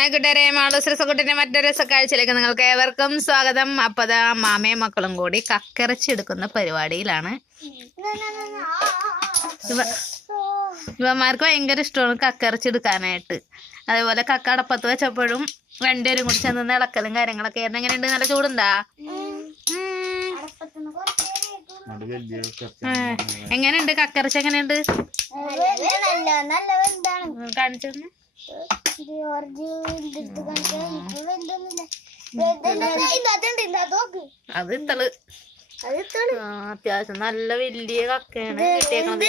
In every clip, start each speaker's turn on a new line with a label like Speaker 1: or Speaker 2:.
Speaker 1: Hi കൂട്ടുകാരെ മാളൂസ് രസക്കുട്ടിന്റെ മറ്റൊരു രസക്കാഴ്ചയിലേക്ക് നിങ്ങൾക്ക് ഏവർക്കും സ്വാഗതം. അപ്പൊ ദാ മാമയും മക്കളും കൂടി കക്കിറച്ചെടുക്കുന്ന പരിപാടിയിലാണ്. ഇവ ഇവന്മാർക്ക് ഭയങ്കര ഇഷ്ടമാണ് കക്കിറച്ചെടുക്കാനായിട്ട് അതേപോലെ കക്കടപ്പത്ത് വെച്ചപ്പോഴും രണ്ടുപേരും കൂടി ചെന്ന് ഇളക്കലും കാര്യങ്ങളൊക്കെ ആയിരുന്നു. എങ്ങനെയുണ്ട്? നല്ല ചൂടുണ്ടാ. എങ്ങനെയുണ്ട്? കക്കിറച്ചി എങ്ങനെയുണ്ട്? കാണിച്ചു അത് ഇത്തൾ. അത്യാവശ്യം നല്ല വലിയ കക്കയാണ് കിട്ടിയേക്കണത്.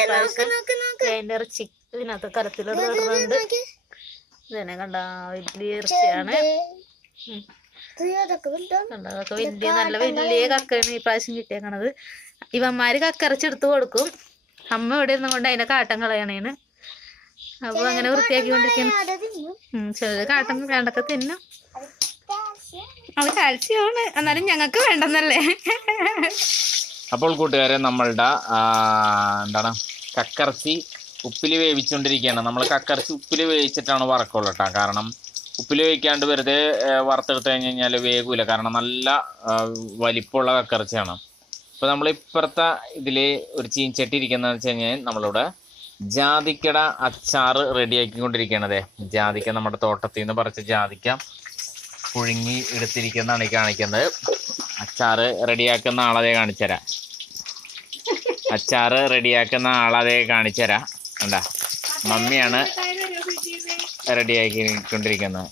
Speaker 1: അതിന്റെ ഇറച്ചി. ഇതിനകത്ത് കരത്തിലൊരു ഇടുന്നുണ്ട്
Speaker 2: നോക്ക്.
Speaker 1: ഇതിനെ കണ്ട വലിയ ഇറച്ചിയാണ്. കണ്ട വലിയ നല്ല വലിയ കക്കയാണ് ഈ പ്രാവശ്യം കിട്ടിയേക്കണത്. ഇവന്മാര് കക്കറച്ചെടുത്ത് കൊടുക്കും. അമ്മ ഇവിടെ ഇരുന്നുകൊണ്ട് അതിനെ കാട്ടം കളയണേന് അപ്പൊ അങ്ങനെ. ഉം, ചിലര് കാട്ടം വേണ്ടൊക്കെ തിന്നും.
Speaker 2: അത്
Speaker 1: കാഴ്ചയാണ് കാൽസ്യമാണ്. എന്നാലും ഞങ്ങൾക്ക് വേണ്ടെന്നല്ലേ.
Speaker 3: അപ്പോൾ കൂട്ടുകാരെ നമ്മളുടെ എന്താണ് കക്കറച്ചി ഉപ്പിൽ വേവിച്ചുകൊണ്ടിരിക്കുകയാണ് നമ്മൾ കക്കറച്ചി ഉപ്പിൽ വേവിച്ചിട്ടാണ് വറക്കുള്ളൂ കേട്ടോ കാരണം ഉപ്പിൽ വേവിക്കാണ്ട് വെറുതെ വറുത്തെടുത്ത് കഴിഞ്ഞ് കഴിഞ്ഞാൽ വേഗൂല കാരണം നല്ല വലിപ്പമുള്ള കക്കറച്ചിയാണ്. അപ്പോൾ നമ്മൾ ഇപ്പുറത്തെ ഇതിൽ ഒരു ചീൻചട്ടി ഇരിക്കുന്നതെന്ന് വെച്ച് കഴിഞ്ഞാൽ നമ്മളിവിടെ ജാതിക്കട അച്ചാറ് റെഡിയാക്കിക്കൊണ്ടിരിക്കുകയാണതേ ജാതിക്ക നമ്മുടെ തോട്ടത്തിൽ നിന്ന് പറിച്ച ജാതിക്ക പുഴുങ്ങി എടുത്തിരിക്കുന്നതാണ് ഈ കാണിക്കുന്നത്. അച്ചാറ് റെഡിയാക്കുന്ന ആളതെ കാണിച്ചുതരാം. അച്ചാറ് റെഡിയാക്കുന്ന ആളതെ കാണിച്ചുതരാം. എന്താ മമ്മിയാണ് റെഡിയാക്കിക്കൊണ്ടിരിക്കുന്നത്.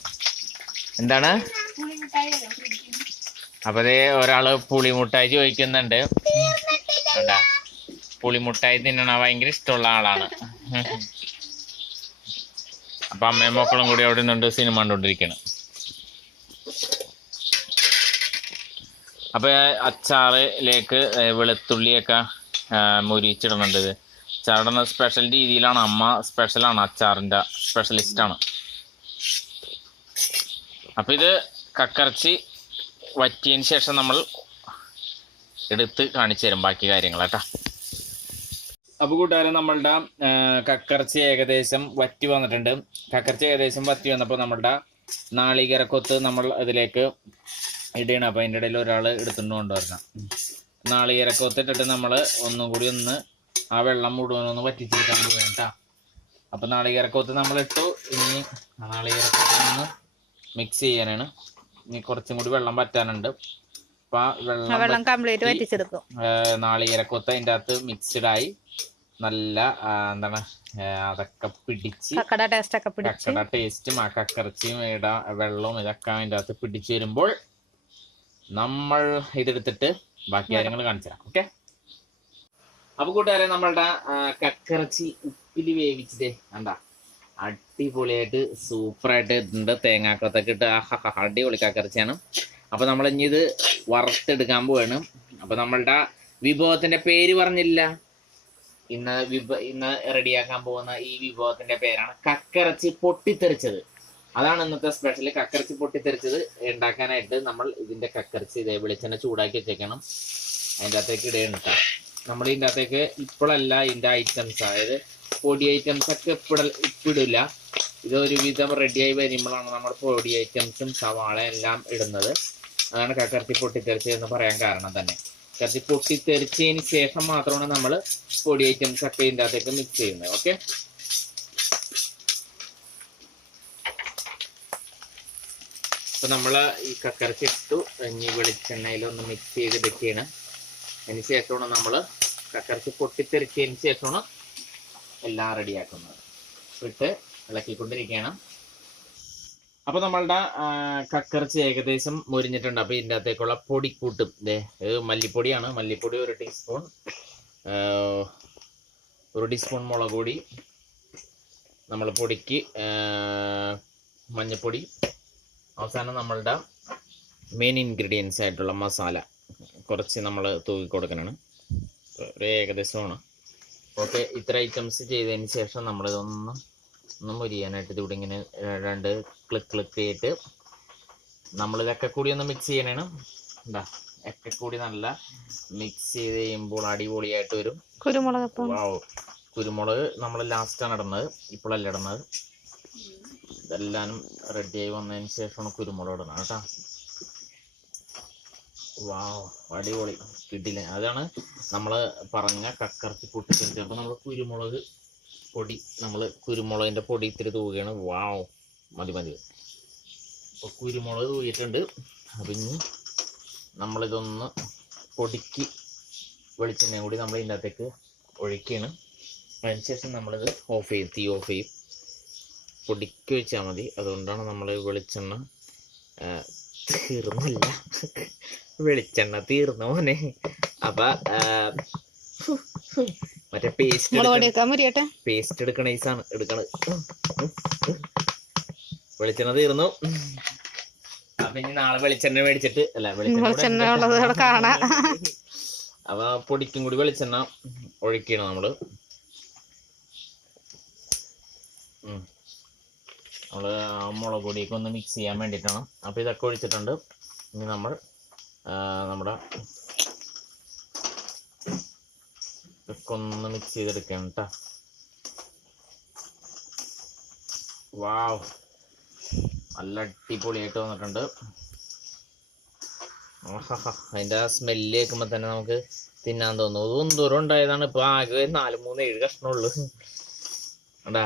Speaker 3: എന്താണ്? അപ്പോൾ അതേ ഒരാൾ പുളിമുട്ടായി ചോദിക്കുന്നുണ്ട്. പുളിമുട്ടായി തിന്നണ ഭയങ്കര ഇഷ്ടമുള്ള ആളാണ്. അപ്പൊ അമ്മയും മക്കളും കൂടി അവിടെ നിന്നുണ്ട് സിനിമ കണ്ടുകൊണ്ടിരിക്കണം അപ്പോൾ അച്ചാറിലേക്ക് വെളുത്തുള്ളിയൊക്കെ മുരിച്ചിടുന്നുണ്ട് ഇത്. സ്പെഷ്യൽ രീതിയിലാണ് അമ്മ സ്പെഷ്യലാണ് അച്ചാറിന്റെ സ്പെഷ്യലിസ്റ്റാണ് അപ്പോൾ ഇത് കക്കറച്ചി വറ്റിയതിന് ശേഷം നമ്മൾ എടുത്ത് കാണിച്ചു തരും ബാക്കി കാര്യങ്ങൾ കേട്ടോ. അപ്പോൾ കൂട്ടുകാരെ നമ്മളുടെ കക്കർച്ച ഏകദേശം വറ്റി വന്നിട്ടുണ്ട്. കക്കർച്ച ഏകദേശം വറ്റി വന്നപ്പോൾ നമ്മളുടെ നാളികേരക്കൊത്ത് നമ്മൾ അതിലേക്ക് ഇടണം അപ്പോൾ അതിന്റെ ഇടയിൽ ഒരാൾ എടുത്തുകൊണ്ട് കൊണ്ടുവരണം. നാളികേരക്കൊത്ത് ഇട്ടിട്ട് നമ്മൾ ഒന്നും കൂടി ഒന്ന് ആ വെള്ളം മുഴുവൻ ഒന്ന് വറ്റിച്ചെടുക്കാൻ വേണ്ട അപ്പോൾ നാളികേരക്കൊത്ത് നമ്മൾ ഇട്ടു. ഇനി നാളികര നാളികേരക്കൊത്ത് ഒന്ന് മിക്സ് ചെയ്യാനാണ്. ഇനി കുറച്ചും കൂടി വെള്ളം വറ്റാനുണ്ട്. ആ വെള്ളം
Speaker 1: കംപ്ലീറ്റ് വറ്റിച്ചെടുക്കും
Speaker 3: ഏഹ് നാളികേരക്കൊത്ത് അതിന്റെ അകത്ത് മിക്സ്ഡായി നല്ല ആ, എന്താണ് അതൊക്കെ പിടിച്ച്
Speaker 1: കക്കട ടേസ്റ്റ് ഒക്കെ പിടിച്ച്.
Speaker 3: കക്കട ടേസ്റ്റും ആ കക്കറച്ചിയും ഇടാ വെള്ളവും ഇതൊക്കെ അതിന്റെ അകത്ത് പിടിച്ചു വരുമ്പോൾ നമ്മൾ ഇതെടുത്തിട്ട് ബാക്കി കാര്യങ്ങൾ കാണിച്ചു തരാം. ഓക്കെ അപ്പൊ കൂട്ടുകാരെ നമ്മളുടെ കക്കറച്ചി ഉപ്പിൽ വേവിച്ചതേ കണ്ട? അടിപൊളിയായിട്ട് സൂപ്പറായിട്ട് ഇതുണ്ട്. തേങ്ങാക്കത്തൊക്കെ ഇട്ട് അടിപൊളി കക്കറച്ചിയാണ്. അപ്പൊ നമ്മൾ ഇനി ഇത് വറുത്തെടുക്കാൻ പോവാണ്. അപ്പൊ നമ്മളുടെ വിഭവത്തിന്റെ പേര് പറഞ്ഞില്ല. ഇന്ന് വിഭ ഇന്ന് റെഡിയാക്കാൻ പോകുന്ന ഈ വിഭവത്തിന്റെ പേരാണ് കക്കറച്ചി പൊട്ടിത്തെറിച്ചത്. അതാണ് ഇന്നത്തെ സ്പെഷ്യൽ കക്കറച്ചി പൊട്ടിത്തെറിച്ചത് ഉണ്ടാക്കാനായിട്ട് നമ്മൾ ഇതിന്റെ കക്കറച്ചി ഇതേ വെളിച്ചെണ്ണ ചൂടാക്കി വെച്ചേക്കണം. അതിന്റെ അകത്തേക്ക് ഇടേണ്ട നമ്മൾ ഇതിന്റെ അകത്തേക്ക് ഇപ്പോഴല്ല ഇതിന്റെ ഐറ്റംസ് അതായത് പൊടി ഐറ്റംസ് ഒക്കെ ഇപ്പിട ഇപ്പിടില്ല ഇത് ഒരുവിധം റെഡിയായി വരുമ്പോഴാണ് നമ്മൾ പൊടി ഐറ്റംസും സവാള എല്ലാം ഇടുന്നത്. അതാണ് കക്കർത്തി പൊട്ടിത്തെറിച്ചത് എന്ന് പറയാൻ കാരണം തന്നെ. കക്കറച്ചി പൊട്ടിത്തെറിച്ചതിന് ശേഷം മാത്രമാണ് നമ്മൾ പൊടി ഐറ്റം ചക്കയിന്റെ അകത്തേക്ക് മിക്സ് ചെയ്യുന്നത്. ഓക്കെ അപ്പൊ നമ്മൾ ഈ കക്കറച്ചി ഇട്ടു. ഇനി വെളിച്ചെണ്ണയിലൊന്ന് മിക്സ് ചെയ്തെടുക്കുകയാണ്. അതിന് ശേഷമാണ് നമ്മൾ കക്കറച്ചി പൊട്ടിത്തെറിച്ചതിന് ശേഷമാണ് എല്ലാം റെഡിയാക്കുന്നത് ഇട്ട് ഇളക്കിക്കൊണ്ടിരിക്കുകയാണ്. അപ്പൊ നമ്മളുടെ കക്കറച്ച് ഏകദേശം മുരിഞ്ഞിട്ടുണ്ട്. അപ്പൊ ഇതിന്റെ അകത്തേക്കുള്ള പൊടിക്കൂട്ടും ഇത് മല്ലിപ്പൊടിയാണ്. മല്ലിപ്പൊടി ഒരു ടീസ്പൂൺ ഒരു ടീസ്പൂൺ മുളക് പൊടി. നമ്മൾ പൊടിക്ക് മഞ്ഞൾപ്പൊടി അവസാനം നമ്മളുടെ മെയിൻ ഇൻഗ്രീഡിയൻസ് ആയിട്ടുള്ള മസാല കുറച്ച് നമ്മൾ തൂക്കി കൊടുക്കാനാണ് ഒരു ഏകദേശമാണ്. ഓക്കെ ഇത്ര ഐറ്റംസ് ചെയ്തതിന് ശേഷം നമ്മളിതൊന്ന് ഒന്ന് മുരിയാനായിട്ട് ഇതിവിടെ ഇങ്ങനെ രണ്ട് ക്ലിക്ക് ക്ലിക്ക് ചെയ്തിട്ട് നമ്മളിതൊക്കെ കൂടി ഒന്ന് മിക്സ് ചെയ്യണേണ്. എന്താ ഒക്കെ കൂടി നല്ല മിക്സ് ചെയ്ത് കഴിയുമ്പോൾ അടിപൊളിയായിട്ട് വരും.
Speaker 1: കുരുമുളക്
Speaker 3: കുരുമുളക് നമ്മൾ ലാസ്റ്റാണ് ഇടുന്നത്. ഇപ്പോഴല്ല ഇടുന്നത്? ഇതെല്ലാം റെഡിയായി വന്നതിന് ശേഷമാണ് കുരുമുളക് ഇടുന്നത് കേട്ടോ. വാവ് അടിപൊളി. കിട്ടില്ല അതാണ് നമ്മൾ പറഞ്ഞ കക്കറത്തി പൊട്ടിച്ചെടുത്ത് അപ്പോൾ നമ്മൾ കുരുമുളക് പൊടി. നമ്മൾ കുരുമുളകിന്റെ പൊടി ഇത്തിരി തൂവുകയാണ് വാവ്. മതി മതി. അപ്പോൾ കുരുമുളക് തൂവിയിട്ടുണ്ട് അപ്പം ഇനി നമ്മളിതൊന്ന് പൊടിക്ക് വെളിച്ചെണ്ണയും കൂടി നമ്മൾ ഇതിനകത്തേക്ക് ഒഴിക്കുകയാണ് അതിനുശേഷം നമ്മളിത് ഓഫ് ചെയ്യും. തീ ഓഫ് ചെയ്യും. പൊടിക്ക് വെച്ചാൽ മതി. അതുകൊണ്ടാണ് നമ്മൾ വെളിച്ചെണ്ണ തീർന്നല്ല. വെളിച്ചെണ്ണ തീർന്നു മോനെ. അപ്പൊ മറ്റേ പേസ്റ്റ് പേസ്റ്റ് എടുക്കണ ഐസാണ് എടുക്കണത് വെളിച്ചെണ്ണ തീർന്നു. അപ്പൊ ഇനി നാളെ വെളിച്ചെണ്ണ മേടിച്ചിട്ട് അല്ല വെളിച്ചെണ്ണ.
Speaker 1: ഉള്ളത് ഇവിടെ കാണാം.
Speaker 3: അപ്പൊ പൊടിക്കും കൂടി വെളിച്ചെണ്ണ ഒഴിക്കണം നമ്മൾ. നമ്മൾ മുളക് പൊടിയൊക്കെ ഒന്ന് മിക്സ് ചെയ്യാൻ വേണ്ടിയിട്ടാണ്. അപ്പൊ ഇതൊക്കെ ഒഴിച്ചിട്ടുണ്ട്. ഇനി നമ്മൾ നമ്മുടെ ഇതൊക്കെ ഒന്ന് മിക്സ് ചെയ്തെടുക്കണം കേട്ടോ വാവ് നല്ല അടിപൊളിയായിട്ട് വന്നിട്ടുണ്ട്. അതിന്റെ ആ സ്മെല്ല് കേൾക്കുമ്പോ തന്നെ നമുക്ക് തിന്നാൻ തോന്നുന്നു ഇതൊന്നും ദൂരം ഉണ്ടായതാണ്. ഇപ്പൊ ആകെ നാല് മൂന്ന് ഏഴ് കഷ്ണമുള്ളു. അടാ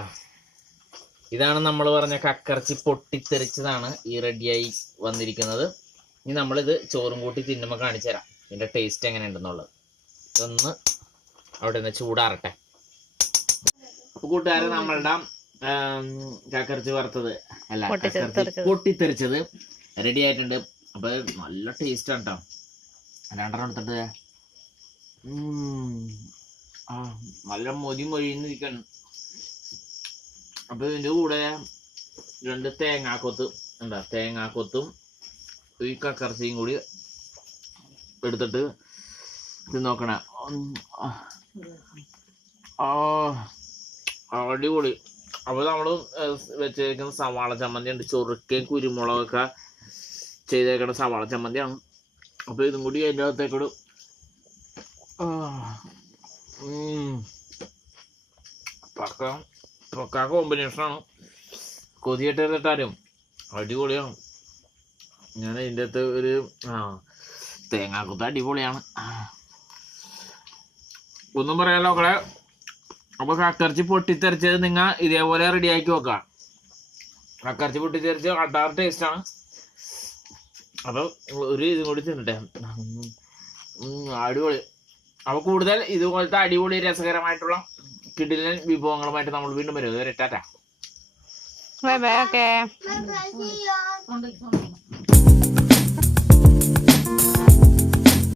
Speaker 3: ഇതാണ് നമ്മൾ പറഞ്ഞ കക്കറച്ചി പൊട്ടിത്തെറിച്ചതാണ് ഈ റെഡിയായി വന്നിരിക്കുന്നത്. ഇനി നമ്മളിത് ചോറും കൂട്ടി തിന്നുമ്പോൾ കാണിച്ചു തരാം ഇതിന്റെ ടേസ്റ്റ് എങ്ങനെ ഉണ്ടെന്നുള്ളത് ഇതൊന്ന് അവിടെ നിന്ന് ചൂടാറട്ടെ കൂട്ടുകാരെ നമ്മളുടെ ചക്കരച്ച് കക്കറച്ചി വറുത്തത് അല്ല
Speaker 1: പൊട്ടിത്തെറിച്ചത്.
Speaker 3: റെഡി ആയിട്ടുണ്ട് അപ്പൊ നല്ല ടേസ്റ്റ് ആണ് കേട്ടോ രണ്ടെണ്ണം എടുത്തിട്ട്. ആ നല്ല മൊതി മൊഴിന്നിരിക്കണം അപ്പൊ ഇതിന്റെ കൂടെ രണ്ട് തേങ്ങാക്കൊത്ത് എന്താ തേങ്ങാക്കൊത്തും ഈ കക്കറച്ചിയും കൂടി എടുത്തിട്ട് ഇത് നോക്കണേ. ആ. അടിപൊളി. അപ്പൊ നമ്മൾ വെച്ചേക്കുന്ന സവാള ചമ്മന്തി ഉണ്ട് ചൊറുക്കയും കുരുമുളകൊക്കെ ചെയ്തേക്കുന്ന സവാള ചമ്മന്തിയാണ്. അപ്പൊ ഇതും കൂടി അതിന്റെ അകത്തേക്കൂടെ. പക്ക പക്ക കോമ്പിനേഷനാണ്. കൊതിയിട്ട് ഇരുന്നിട്ടാരും അടിപൊളിയാണ്. ഞാൻ ഇതിന്റെ അകത്ത് ഒരു ആ തേങ്ങാക്കുത്ത് അടിപൊളിയാണ്. ഒന്നും പറയാലോ മക്കളെ. അപ്പൊ കക്കറച്ചി പൊട്ടിത്തെറിച്ചത് നിങ്ങൾ ഇതേപോലെ റെഡിയാക്കി വെക്കാം കക്കറച്ചി പൊട്ടിത്തെറിച്ച് അടാർ ടേസ്റ്റ് ആണ്. അപ്പൊ ഒരു ഇതും കൂടി തിന്നട്ടെ. ഉം, അടിപൊളി. അപ്പൊ കൂടുതൽ ഇതുപോലത്തെ അടിപൊളി രസകരമായിട്ടുള്ള കിടിലൻ വിഭവങ്ങളുമായിട്ട് നമ്മൾ വീണ്ടും വരും. ഇതുവരെ ടാറ്റ
Speaker 1: ബൈ ബൈ ഓക്കേ